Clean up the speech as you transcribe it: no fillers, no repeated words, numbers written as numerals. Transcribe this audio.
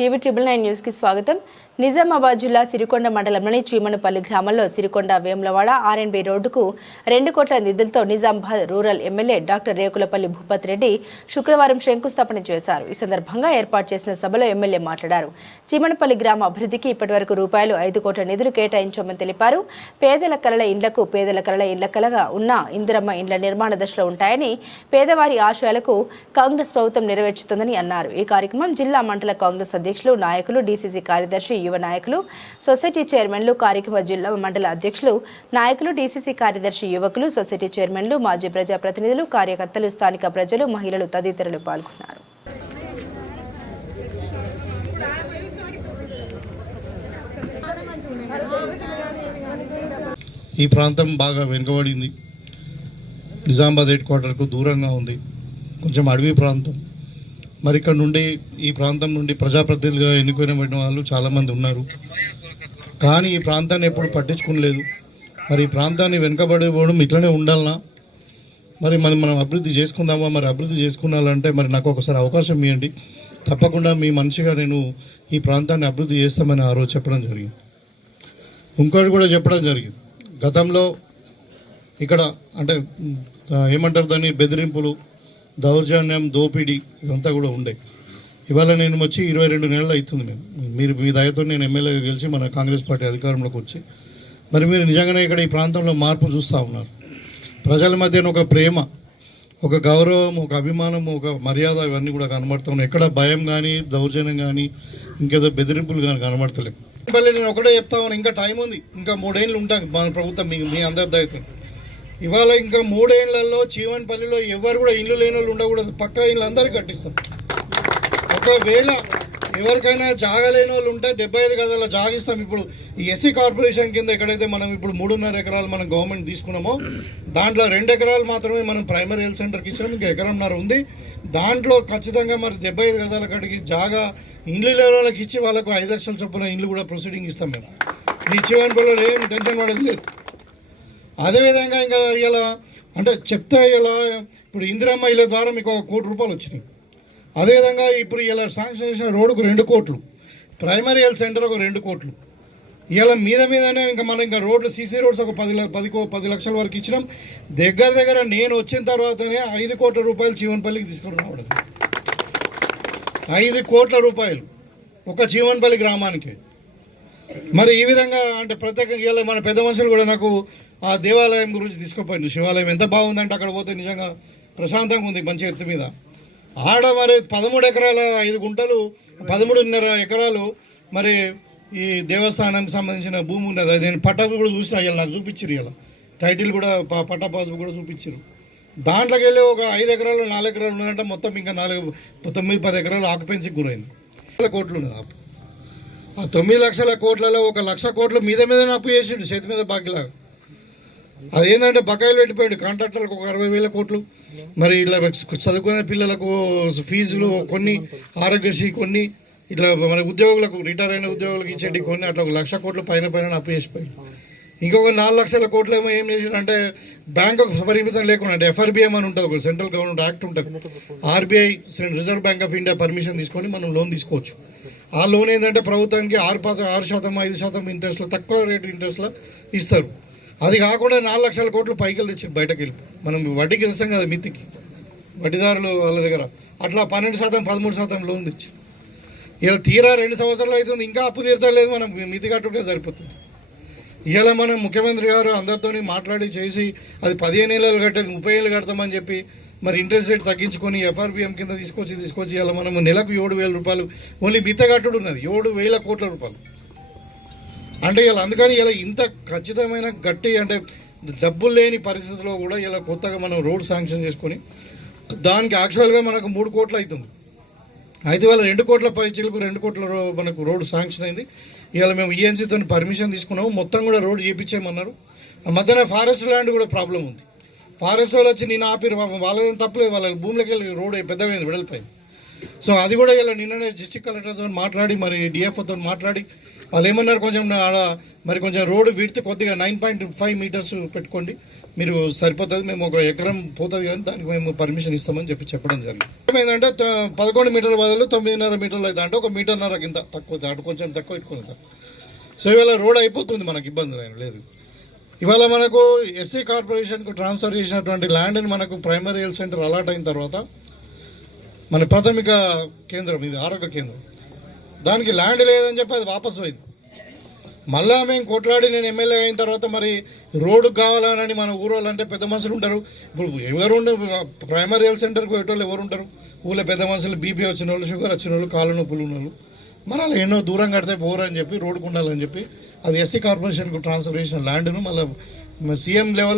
TV 9 news కి స్వాగతం. నిజామాబాద్ జిల్లా సిరికొండ మండలంలోని చీమనపల్లి గ్రామంలో సిరికొండ వేములవాడ ఆర్ఎన్బి రోడ్డుకు 2 కోట్ల నిధులతో Nizamabad rural MLA doctor Rekulapalli Bhupath Reddy శుక్రవారం శంకుస్థాపన చేశారు. ఈ సందర్భంగా ఏర్పాటు చేసిన సభలో ఎమ్మెల్యే మాట్లాడారు. చీమనపల్లి గ్రామ అభివృద్ధికి ఇప్పటివరకు రూపాయలు 5 కోట్ల నిధులు కేటాయించామని తెలిపారు. పేదల కలల ఇండ్లకు పేదల కలల ఇండ్ల కలగా ఉన్న ఇందిరమ్మ ఇండ్ల నిర్మాణ దశలో ఉంటాయని, పేదవారి ఆశయాలకు కాంగ్రెస్ ప్రభుత్వం నెరవేర్చుతుందని అన్నారు. ఈ కార్యక్రమం జిల్లా మండల కాంగ్రెస్ అధ్యక్షులు, నాయకులు, డీసీసీ కార్యదర్శి, యువ నాయకులు, సొసైటీ చైర్మన్లు, కార్యక్రమ జిల్లా మండల అధ్యక్షులు, నాయకులు, డీసీసీ కార్యదర్శి, యువకులు, సొసైటీ చైర్మన్లు, మాజీ ప్రజాప్రతినిధులు, కార్యకర్తలు, స్థానిక ప్రజలు, మహిళలు తదితరులు పాల్గొన్నారు. ఈ ప్రాంతం బాగా వెనుకబడింది. నిజామాబాద్ హెడ్ క్వార్టర్కు దూరంగా ఉంది. కొంచెం అడవి ప్రాంతం. మరి ఇక్కడ నుండి ఈ ప్రాంతం నుండి ప్రజాప్రతినిధులుగా ఎన్నుకోబడిన వాళ్ళు చాలామంది ఉన్నారు. కానీ ఈ ప్రాంతాన్ని ఎప్పుడు పట్టించుకోలేదు. మరి ఈ ప్రాంతాన్ని వెనుకబడిపోవడం ఇట్లనే ఉండాలనా? మరి మనం అభివృద్ధి చేసుకుందామా? మరి అభివృద్ధి చేసుకున్నాలంటే మరి నాకు ఒకసారి అవకాశం ఇవ్వండి. తప్పకుండా మీ మనిషిగా నేను ఈ ప్రాంతాన్ని అభివృద్ధి చేస్తామని ఆ రోజు చెప్పడం జరిగింది. ఇంకోటి కూడా చెప్పడం జరిగింది. గతంలో ఇక్కడ అంటే ఏమంటారు దాన్ని, బెదిరింపులు, దౌర్జన్యం, దోపిడీ ఇదంతా కూడా ఉండే. ఇవాళ నేను వచ్చి 22 నెలలు అవుతుంది. మీరు మీ దయతో నేను ఎమ్మెల్యేగా గెలిచి మన కాంగ్రెస్ పార్టీ అధికారంలోకి వచ్చి మరి మీరు నిజంగానే ఇక్కడ ఈ ప్రాంతంలో మార్పు చూస్తూ ఉన్నారు. ప్రజల మధ్యన ఒక ప్రేమ, ఒక గౌరవం, ఒక అభిమానం, ఒక మర్యాద ఇవన్నీ కూడా కనబడుతూ ఉన్నాయి. ఎక్కడ భయం కానీ, దౌర్జన్యం కానీ, ఇంకేదో బెదిరింపులు కానీ కనబడతలేవు. మళ్ళీ నేను ఒకటే చెప్తా ఉన్నాను, ఇంకా టైం ఉంది. ఇంకా 3 ఏళ్ళు ఉంటాను మన ప్రభుత్వం మీ అందరి దయతో. ఇవాళ ఇంకా 3 ఏళ్లలో చీమనపల్లిలో ఎవరు కూడా ఇల్లు లేని వాళ్ళు ఉండకూడదు. పక్కా ఇల్లు అందరికీ కట్టిస్తాం. ఒకవేళ ఎవరికైనా జాగా లేని వాళ్ళు ఉంటే 75 గజాల జాగిస్తాం. ఇప్పుడు ఈ ఎస్సీ కార్పొరేషన్ కింద ఎక్కడైతే మనం ఇప్పుడు 3.5 ఎకరాలు మనం గవర్నమెంట్ తీసుకున్నామో దాంట్లో 2 ఎకరాలు మాత్రమే మనం ప్రైమరీ హెల్త్ సెంటర్కి ఇచ్చినాం. ఇంకా 1.5 ఎకరం ఉంది. దాంట్లో ఖచ్చితంగా మరి 75 గజాల కాడికి జాగా ఇండ్లు లేని వాళ్ళకి ఇచ్చి వాళ్ళకు 5 లక్షల చొప్పున ఇండ్లు కూడా ప్రొసీడింగ్ ఇస్తాం. మేము ఈ చీమనపల్లిలో ఏం టెన్షన్ పడేది లేదు. అదేవిధంగా ఇంకా ఇలా అంటే చెప్తే ఇలా ఇప్పుడు ఇందిరమ్మ ఇళ్ళ ద్వారా మీకు 1 కోటి రూపాయలు వచ్చినాయి. అదేవిధంగా ఇప్పుడు ఇలా శాంక్షన్ చేసిన రోడ్డుకు 2 కోట్లు, ప్రైమరీ హెల్త్ సెంటర్ ఒక 2 కోట్లు. ఇలా మీదనే ఇంకా మనం ఇంకా రోడ్లు సీసీ రోడ్స్ ఒక 10 లక్షల వరకు ఇచ్చినాం. దగ్గర నేను వచ్చిన తర్వాతనే 5 కోట్ల రూపాయలు చీమనపల్లికి తీసుకొని రావడం. 5 కోట్ల రూపాయలు ఒక చీమనపల్లి గ్రామానికి. మరి ఈ విధంగా అంటే ప్రత్యేకంగా ఇలా మన పెద్ద మనుషులు కూడా నాకు ఆ దేవాలయం గురించి తీసుకుపోయింది. శివాలయం ఎంత బాగుందంటే అక్కడ పోతే నిజంగా ప్రశాంతంగా ఉంది, మంచి ఎత్తు మీద. ఆడ మరి 13 ఎకరాల 5 గుంటలు 13.5 ఎకరాలు మరి ఈ దేవస్థానానికి సంబంధించిన భూమి ఉన్నది. నేను పట్టాలు కూడా చూసిన, ఇలా నాకు చూపించారు. ఇలా టైటిల్ కూడా పట్టా పాసు కూడా చూపించారు. దాంట్లోకి వెళ్ళి ఒక 5 ఎకరాలు 4 ఎకరాలు ఉన్నదంటే మొత్తం ఇంకా 9-10 ఎకరాలు ఆక్యుపెన్సీకి గురైంది. 1 కోట్లు ఉన్నది అప్పు. ఆ 9 లక్షల కోట్లలో 1 లక్ష కోట్లు మీద అప్పు చేసిండు చేతి మీద బాకీలాగా. అదేంటంటే బకాయిలు పెట్టిపోయాడు కాంట్రాక్టర్లకు ఒక 60,000 కోట్లు. మరి ఇట్లా చదువుకునే పిల్లలకు ఫీజులు కొన్ని, ఆరోగ్యశ్రీ కొన్ని, ఇట్లా మన ఉద్యోగులకు రిటైర్ అయిన ఉద్యోగులకు ఇచ్చేటి కొన్ని, అట్లా 1 లక్ష కోట్లు పైన అప్పు చేసిపోయాడు. ఇంకొక 4 లక్షల కోట్లు ఏమో ఏం చేసిందంటే బ్యాంకు పరిమితం లేకుండా, అంటే FRBM అని ఉంటుంది, ఒక సెంట్రల్ గవర్నమెంట్ యాక్ట్ ఉంటుంది. RBI reserve bank of India permission తీసుకొని మనం లోన్ తీసుకోవచ్చు. ఆ లోన్ ఏంటంటే ప్రభుత్వానికి 6%, 5% ఇంట్రెస్ట్లో, తక్కువ రేటు ఇంట్రెస్ట్లో ఇస్తారు. అది కాకుండా 4 లక్షల కోట్లు పైకి తెచ్చి బయటకు వెళ్ళి మనం వడ్డీకి ఇస్తాం కదా మితికి, వడ్డీదారులు వాళ్ళ దగ్గర అట్లా 12%, 13% లోన్ తెచ్చి ఇలా తీరా 2 సంవత్సరాలు అవుతుంది, ఇంకా అప్పు తీరతలేదు. మనం మితి కట్టుకుంటే సరిపోతుంది. ఇలా మనం ముఖ్యమంత్రి గారు అందరితో మాట్లాడి చేసి అది 15 ఏళ్ళు కట్టేది 30 ఏళ్ళు కడతామని చెప్పి మరి ఇంట్రెస్ట్ రేట్ తగ్గించుకొని FRBM కింద తీసుకొచ్చి ఇలా మనం నెలకు 7,000 రూపాయలు ఓన్లీ మిత కట్టుడు ఉన్నది. 7,000 కోట్ల రూపాయలు అంటే ఇలా. అందుకని ఇలా ఇంత ఖచ్చితమైన గట్టి అంటే డబ్బులు లేని పరిస్థితిలో కూడా ఇలా కొత్తగా మనం రోడ్ శాంక్షన్ చేసుకొని దానికి యాక్చువల్గా మనకు 3 కోట్లు అవుతుంది. అయితే వాళ్ళ 2 కోట్ల పైచీలకు 2 కోట్ల మనకు రోడ్ శాంక్షన్ అయింది. ఇవాళ మేము ENCతో పర్మిషన్ తీసుకున్నాము. మొత్తం కూడా రోడ్ చేయించేయమన్నారు. మధ్యన ఫారెస్ట్ ల్యాండ్ కూడా ప్రాబ్లం ఉంది. ఫారెస్ట్ వాళ్ళు వచ్చి నేను ఆపిరు, వాళ్ళదేం తప్పలేదు, వాళ్ళ భూమిలోకి వెళ్ళి రోడ్ పెద్దమైంది, వెడల్పోయింది. సో అది కూడా ఇలా నిన్ననే డిస్ట్రిక్ట్ కలెక్టర్తో మాట్లాడి మరి DFOతో మాట్లాడి వాళ్ళు ఏమన్నారు, కొంచెం ఆడ మరి కొంచెం రోడ్డు విడ్త్ కొద్దిగా 9.5 మీటర్స్ పెట్టుకోండి, మీరు సరిపోతుంది, మేము 1 ఎకరం పోతుంది కానీ దానికి మేము పర్మిషన్ ఇస్తామని చెప్పడం జరిగింది. ఏమైందంటే 11 మీటర్ల బదులు 9.5 మీటర్లు అయితే అంటే 1.5 మీటర్ కింద తక్కువ, అటు కొంచెం తక్కువ ఇటు కొంచెం. సో ఇవాళ రోడ్ అయిపోతుంది, మనకి ఇబ్బంది లేదు. ఇవాళ మనకు ఎస్సీ కార్పొరేషన్కు ట్రాన్స్ఫర్ చేసినటువంటి ల్యాండ్ని మనకు ప్రైమరీ హెల్త్ సెంటర్ అలాట్ అయిన తర్వాత మన ప్రాథమిక కేంద్రం, ఇది ఆరోగ్య కేంద్రం, దానికి ల్యాండ్ లేదని చెప్పి అది వాపసు పోయింది. మళ్ళా మేము కొట్లాడి నేను ఎమ్మెల్యే అయిన తర్వాత మరి రోడ్డుకు కావాలని మన ఊరోళ్ళు అంటే పెద్ద మనుషులు ఉంటారు. ఇప్పుడు ఎవరు ప్రైమరీ హెల్త్ సెంటర్కి పోయేటోళ్ళు ఎవరు ఉంటారు? ఊళ్ళో పెద్ద మనుషులు, బీపీ వచ్చిన వాళ్ళు, షుగర్ వచ్చిన వాళ్ళు, కాళ్ళ నొప్పులు ఉన్న వాళ్ళు, మరి అలా ఎన్నో దూరం కడితే పోరు అని చెప్పి రోడ్డుకు ఉండాలని చెప్పి అది ఎస్సీ కార్పొరేషన్కు ట్రాన్స్ఫర్ చేసిన ల్యాండ్ను మళ్ళీ సీఎం లెవెల్